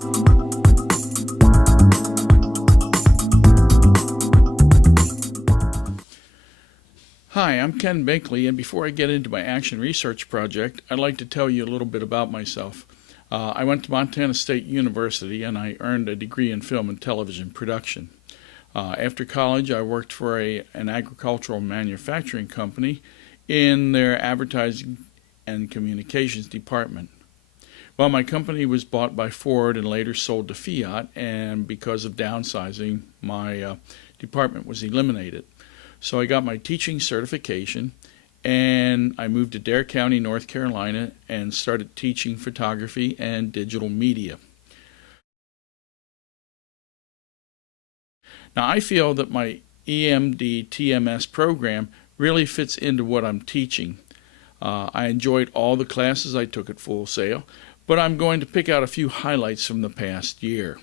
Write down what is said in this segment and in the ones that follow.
Hi, I'm Ken Binkley, and before I get into my action research project, I'd like to tell you a little bit about myself. I went to Montana State University and I earned a degree in film and television production. After college, I worked for an agricultural manufacturing company in their advertising and communications department. Well, my company was bought by Ford and later sold to Fiat, and because of downsizing, my department was eliminated. So I got my teaching certification and I moved to Dare County, North Carolina, and started teaching photography and digital media. Now, I feel that my EMD TMS program really fits into what I'm teaching. I enjoyed all the classes I took at Full Sail, but I'm going to pick out a few highlights from the past year.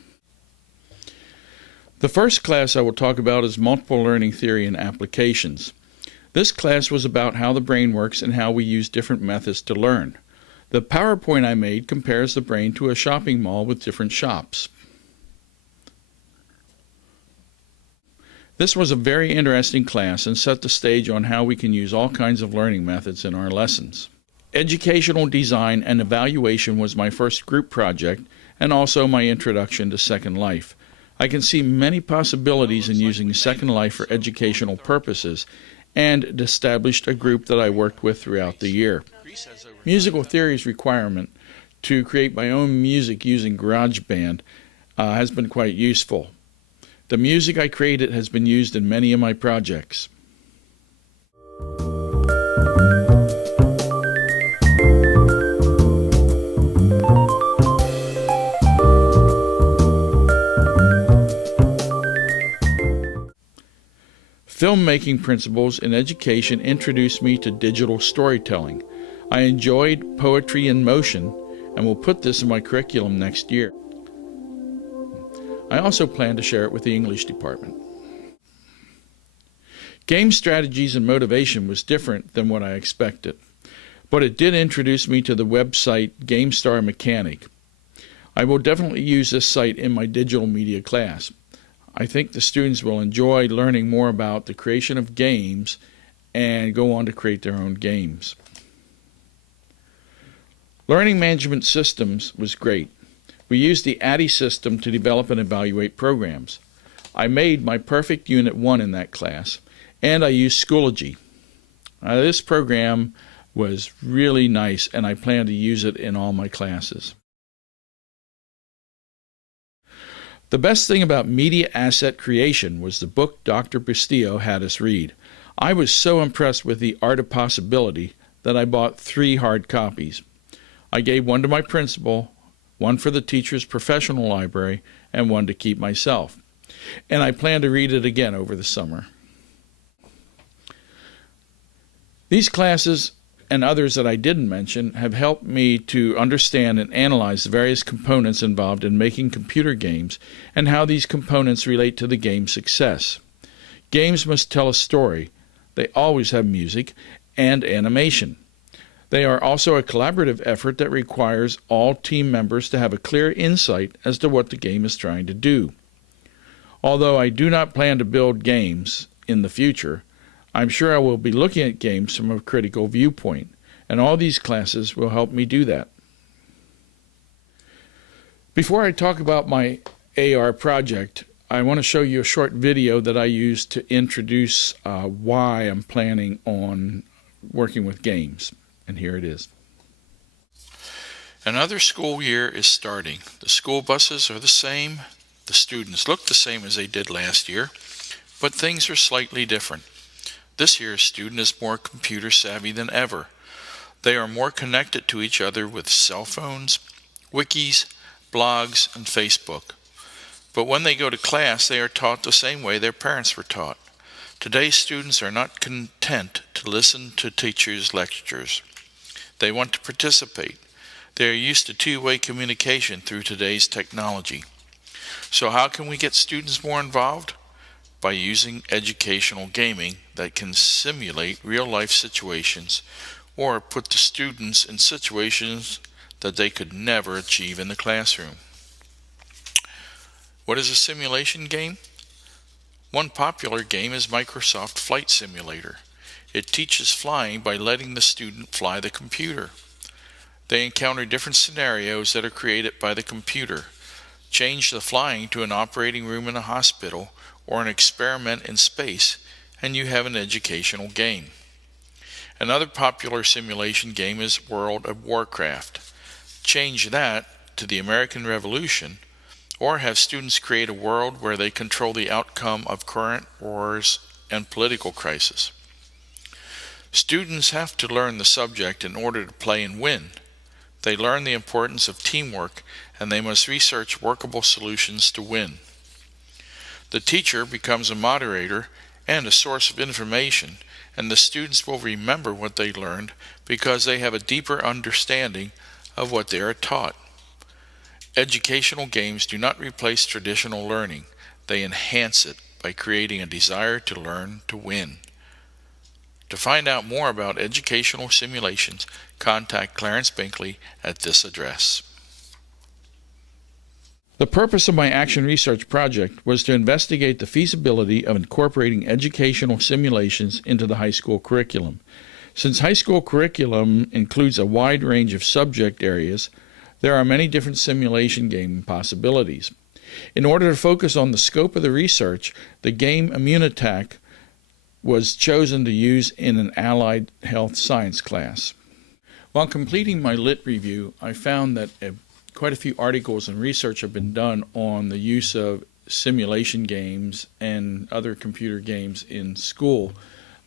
The first class I will talk about is Multiple Learning Theory and Applications. This class was about how the brain works and how we use different methods to learn. The PowerPoint I made compares the brain to a shopping mall with different shops. This was a very interesting class and set the stage on how we can use all kinds of learning methods in our lessons. Educational Design and Evaluation was my first group project and also my introduction to Second Life. I can see many possibilities in using Second Life for educational purposes and established a group that I worked with throughout the year. Musical Theory's requirement to create my own music using GarageBand has been quite useful. The music I created has been used in many of my projects. Filmmaking principles in education introduced me to digital storytelling. I enjoyed poetry in motion and will put this in my curriculum next year. I also plan to share it with the English department. Game strategies and motivation was different than what I expected, but it did introduce me to the website GameStar Mechanic. I will definitely use this site in my digital media class. I think the students will enjoy learning more about the creation of games and go on to create their own games. Learning management systems was great. We used the ADDIE system to develop and evaluate programs. I made my perfect Unit 1 in that class, and I used Schoology. This program was really nice, and I plan to use it in all my classes. The best thing about media asset creation was the book Dr. Bustillo had us read. I was so impressed with the art of possibility that I bought 3 hard copies. I gave one to my principal, one for the teacher's professional library, and one to keep myself. And I plan to read it again over the summer. These classes and others that I didn't mention have helped me to understand and analyze the various components involved in making computer games and how these components relate to the game's success. Games must tell a story. They always have music and animation. They are also a collaborative effort that requires all team members to have a clear insight as to what the game is trying to do. Although I do not plan to build games in the future, I'm sure I will be looking at games from a critical viewpoint, and all these classes will help me do that. Before I talk about my AR project, I want to show you a short video that I used to introduce why I'm planning on working with games, and here it is. Another school year is starting. The school buses are the same, the students look the same as they did last year, but things are slightly different. This year's student is more computer savvy than ever. They are more connected to each other with cell phones, wikis, blogs, and Facebook. But when they go to class, they are taught the same way their parents were taught. Today's students are not content to listen to teachers' lectures. They want to participate. They are used to two-way communication through today's technology. So how can we get students more involved? By using educational gaming that can simulate real-life situations or put the students in situations that they could never achieve in the classroom. What is a simulation game? One popular game is Microsoft Flight Simulator. It teaches flying by letting the student fly the computer. They encounter different scenarios that are created by the computer. Change the flying to an operating room in a hospital or an experiment in space, and you have an educational game. Another popular simulation game is World of Warcraft. Change that to the American Revolution, or have students create a world where they control the outcome of current wars and political crisis. Students have to learn the subject in order to play and win. They learn the importance of teamwork, and they must research workable solutions to win. The teacher becomes a moderator and a source of information, and the students will remember what they learned because they have a deeper understanding of what they are taught. Educational games do not replace traditional learning. They enhance it by creating a desire to learn to win. To find out more about educational simulations, contact Clarence Binkley at this address. The purpose of my action research project was to investigate the feasibility of incorporating educational simulations into the high school curriculum. Since high school curriculum includes a wide range of subject areas, there are many different simulation game possibilities. In order to focus on the scope of the research, the game Immunattack was chosen to use in an allied health science class. While completing my lit review, I found that quite a few articles and research have been done on the use of simulation games and other computer games in school.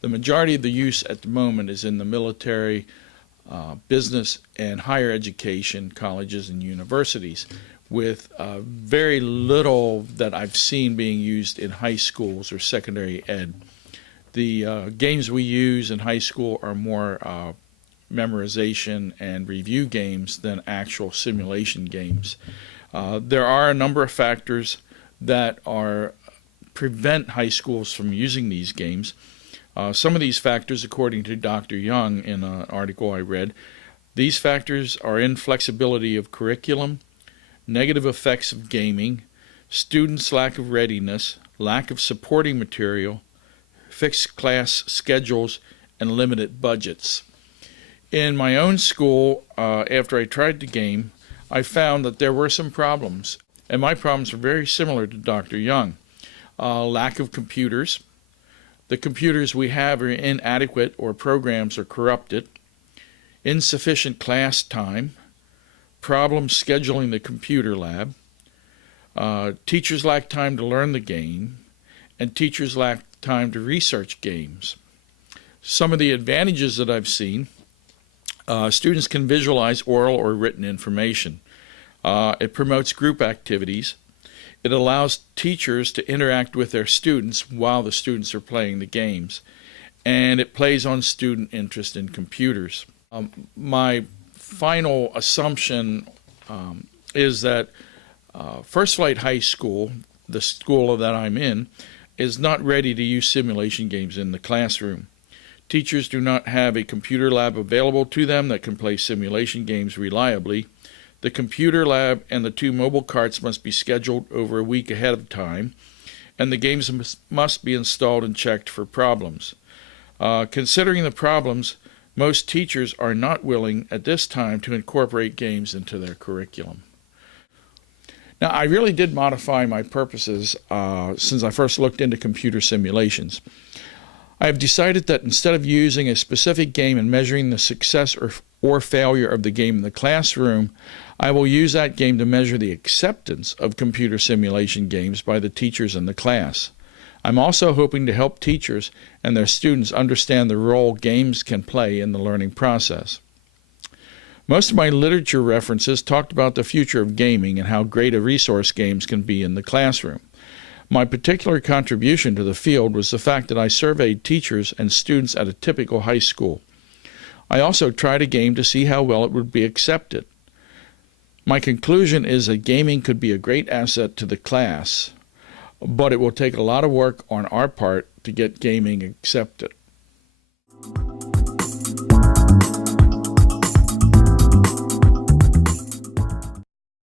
The majority of the use at the moment is in the military, business, and higher education colleges and universities, with very little that I've seen being used in high schools or secondary ed. The games we use in high school are more memorization and review games than actual simulation games. There are a number of factors that prevent high schools from using these games. Some of these factors, according to Dr. Young in an article I read, these factors are inflexibility of curriculum, negative effects of gaming, students' lack of readiness, lack of supporting material, fixed class schedules, and limited budgets. In my own school, after I tried the game, I found that there were some problems, and my problems were very similar to Dr. Young. Lack of computers. The computers we have are inadequate or programs are corrupted. Insufficient class time. Problems scheduling the computer lab. Teachers lack time to learn the game, and teachers lack time to research games. Some of the advantages that I've seen, students can visualize oral or written information. It promotes group activities. It allows teachers to interact with their students while the students are playing the games. And it plays on student interest in computers. My final assumption is that First Flight High School, the school that I'm in, is not ready to use simulation games in the classroom. Teachers do not have a computer lab available to them that can play simulation games reliably. The computer lab and the 2 mobile carts must be scheduled over a week ahead of time, and the games must be installed and checked for problems. Considering the problems, most teachers are not willing at this time to incorporate games into their curriculum. Now, I really did modify my purposes since I first looked into computer simulations. I have decided that instead of using a specific game and measuring the success or failure of the game in the classroom, I will use that game to measure the acceptance of computer simulation games by the teachers in the class. I'm also hoping to help teachers and their students understand the role games can play in the learning process. Most of my literature references talked about the future of gaming and how great a resource games can be in the classroom. My particular contribution to the field was the fact that I surveyed teachers and students at a typical high school. I also tried a game to see how well it would be accepted. My conclusion is that gaming could be a great asset to the class, but it will take a lot of work on our part to get gaming accepted.